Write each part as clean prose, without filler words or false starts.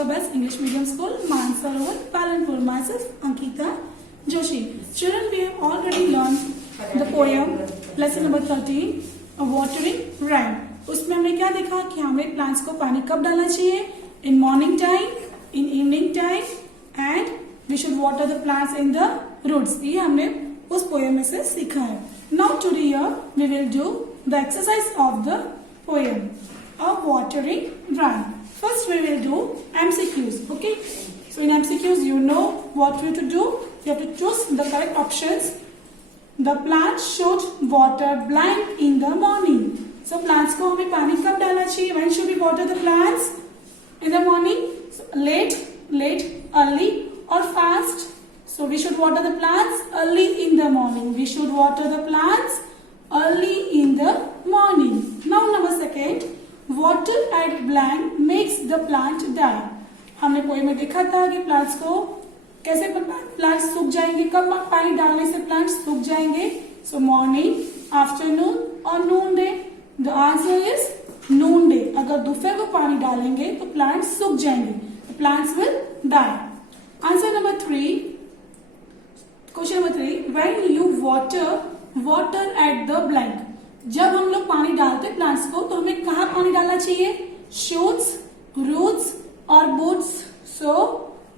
our best English medium school, Mansarovar, Palanpur. Myself, Ankita Joshi. Children, we have already learned the poem, lesson number 13, A Watering Rain. उसमें हमने क्या देखा कि हमें plants को पानी कब डालना चाहिए? In morning time, in evening time, and we should water the plants in the roots. ये हमने उस पोएम में से सीखा है. Now today here we will do the exercise of the poem, A Watering Rain. First we will do MCQs. Okay. So in MCQs you know what we have to do. You have to choose the correct options. The plants should water blank in the morning. So plants को हमें पानी कब डालना चाहिए? When should we water the plants? In the morning. So, late, early or fast? So we should water the plants early in the morning. We should water the plants early in the morning. Now number second, water at blank makes the plant die. हमने poem में देखा था कि plants को कैसे plants सूख जाएंगे, कब पानी डालने से प्लांट्स सूख जाएंगे. सो मॉर्निंग, आफ्टरनून और noonday. The answer is noonday. अगर दोपहर को पानी डालेंगे तो प्लांट्स सूख जाएंगे, तो plants will die. Answer number 3, question number 3, when you water at the blank. जब हम लोग पानी डालते प्लांट्स को तो हमें कहाँ पानी डालना चाहिए? शूट्स, रूट्स और boots. So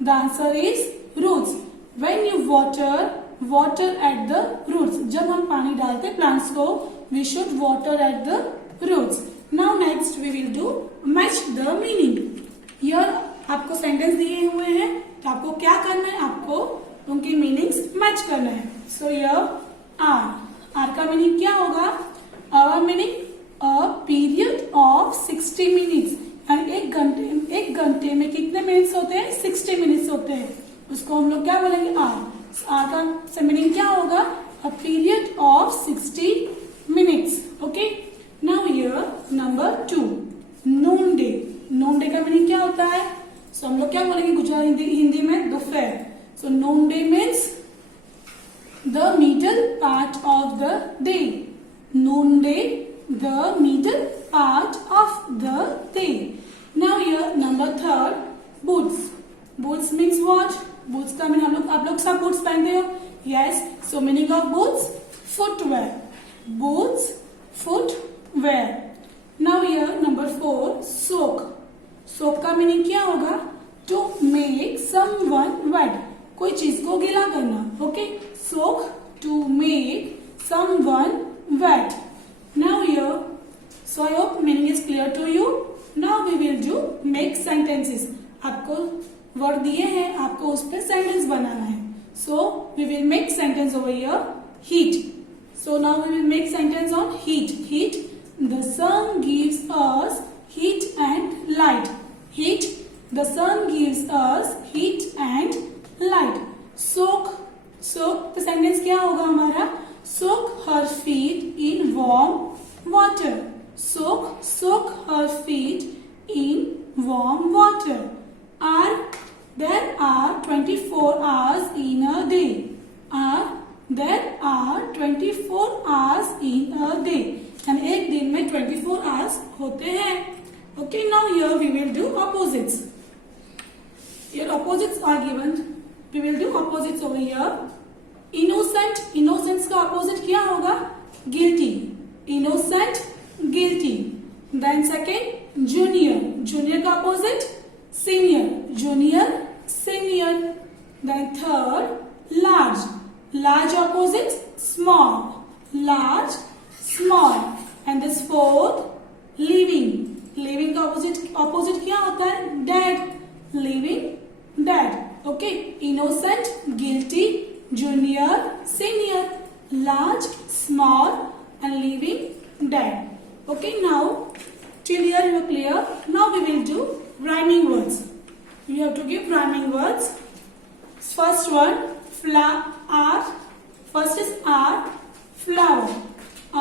the answer is roots. When you water at the roots. जब हम पानी डालते प्लांट्स को we should water at the roots. Now next we will do match the meaning. Here आपको सेंटेंस दिए हुए हैं तो आपको क्या करना है? आपको उनकी मीनिंग्स मैच करना है. सो हियर आर का मीनिंग क्या होगा? Hour meaning a period of 60 minutes. यानी एक घंटे में कितने मिनट्स होते हैं? 60 मिनट्स होते हैं. उसको हम लोग क्या बोलेंगे? आर का मीनिंग क्या होगा? अ period of 60 minutes. Okay. Now here number 2, Noon day. Noon day का मीनिंग क्या होता है? सो हम लोग क्या बोलेंगे गुजराती हिंदी में? दोपहर. So noonday means the middle part of the day. Noonday, the middle part of the day. Now here number 3, boots. Boots means what? Boots का मीनिंग आप लोग सब boots पहनते हो? Yes. So meaning of boots, footwear. Boots, footwear. Now here number 4, soak. Soak का meaning क्या होगा? To make someone wet. कोई चीज को गीला करना. Okay. Soak, to make someone wet. Now here, so I hope meaning is clear to you. Now we will do make sentences. आपको word दिए हैं, आपको उस पर सेंटेंस बनाना है. So we will make sentence over here. Heat. So now we will make sentence on heat. Heat. The sun gives us heat and light. Heat. The sun gives us heat and light. Soak. Soak the sentence क्या होगा हमारा? Soak her feet in warm water. Soak her feet in warm water. There are 24 hours in a day. There are 24 hours in a day. And एक दिन में 24 hours होते हैं. Okay, now here we will do opposites. Here opposites are given. We will do opposites over here. Innocent. Innocence का opposite क्या होगा? Guilty. Innocent, guilty. Then second, junior. Junior का opposite senior. Junior, senior. Then third, large. Large opposite small. Large, small. And this fourth, living. Living का opposite क्या होता है? Dead. Living, dead. Okay. Innocent, guilty, junior, senior, large, small and living, dead. Okay, now till here you are clear. Now we will do rhyming words. You have to give rhyming words. First one, R. First is R, flower.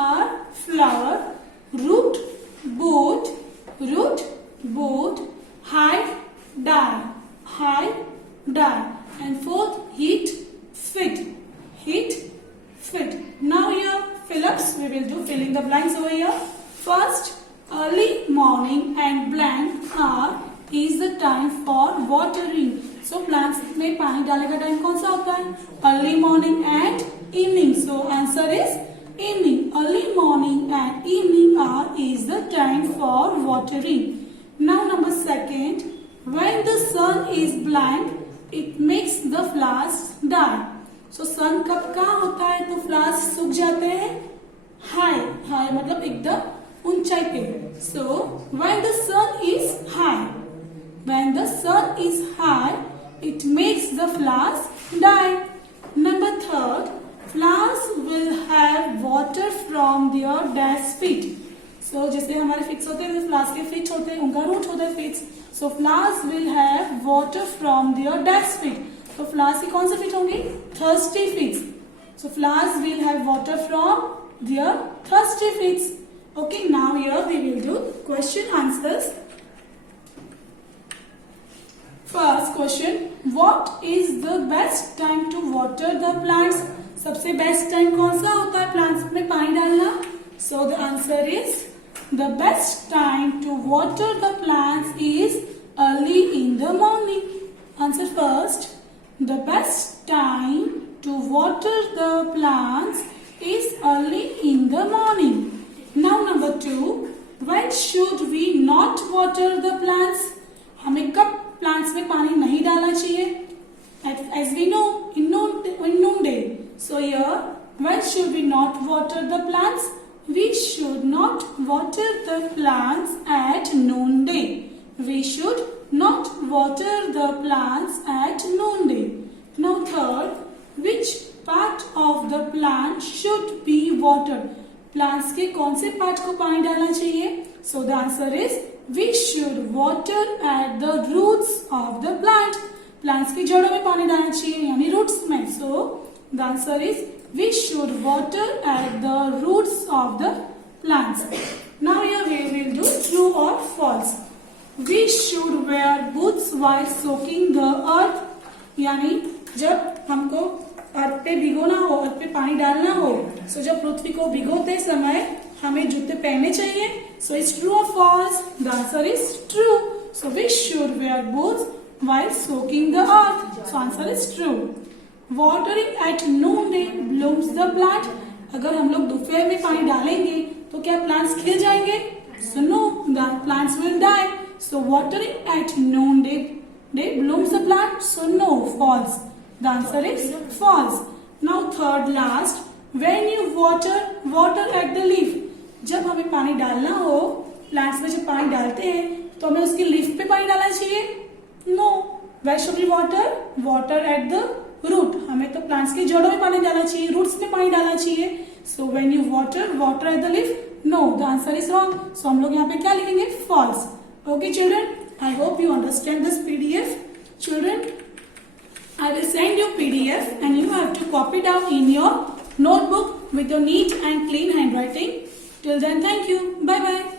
R, flower. Root, boot. Root, boot. Hide, die. Hide, die. And fourth, heat, fit. Now here fill-ups, we will do fill in the blanks over here. First, early morning and blank hour is the time for watering. So plants में पानी डालने का time कौन सा होता है? Early morning and evening. So answer is evening. Early morning and evening hour is the time for watering. Now number second, when the sun is blank, it makes the flowers die. So sun कब कहाँ होता है तो flowers सूख जाते हैं? High मतलब एकदम ऊंचाई पे. So when the sun is high, it makes the flowers die. Number third, flowers will have water from their dash feet. So जैसे हमारे feet होते हैं, flowers के feet होते हैं, उनका root होता है feet. So flowers will have water from their dash feet. तो flowers की कौन सी feet होंगी? Thirsty feet. So flowers will have water from their thirsty feet. Okay, now here we will do question answers. First question, what is the best time to water the plants? सबसे best time कौन सा होता है plants में पानी डालना? So the answer is the best time to water the plants is early in the morning. Answer first, the best time to water the plants is early in the morning. Now number 2, when should we not water the plants? हमें कब plants में पानी नहीं डालना चाहिए? As we know, in noonday. So here, when should we not water the plants? We should not water the plants at noonday. We should not water the plants at noonday. Now third, which part of the plant should be watered? Plants के कौन से part को पानी डालना चाहिए? So the answer is we should water at the roots of the plant. Plants की जड़ों में पानी डालना चाहिए यानी roots में. So the answer is we should water at the roots of the plants. Now here we will do true or false. We should wear boots while soaking the earth. यानी जब हमको अर्थ पे भिगोना हो, अर्थ पे पानी डालना हो, सो जब पृथ्वी को भिगोते समय हमें जूते पहनने चाहिए. सो इट्स ट्रू और false? The answer is true. So we should wear boots while soaking the earth. So answer is true. Watering at noonday blooms the plant. अगर हम लोग दोपहर में पानी डालेंगे तो क्या प्लांट्स खिल जाएंगे? So no, the plants will die. So watering at noonday blooms the plant. So no, false. The answer is false. Now third last, when you water at the leaf. जब हमें पानी डालना हो, प्लांट्स में जब पानी डालते हैं तो हमें उसकी लीफ पे पानी डालना चाहिए? No. Where should we water? Water at the root. हमें तो प्लांट्स की जड़ों में पानी डालना चाहिए, रूट्स में पानी डालना चाहिए. So when you water at the leaf? No, the answer is wrong. So हम लोग यहाँ पे क्या लिखेंगे? False. Okay children, I hope you understand this PDF. Children, I will send you PDF and you have to copy down in your notebook with your neat and clean handwriting. Till then, thank you. Bye bye.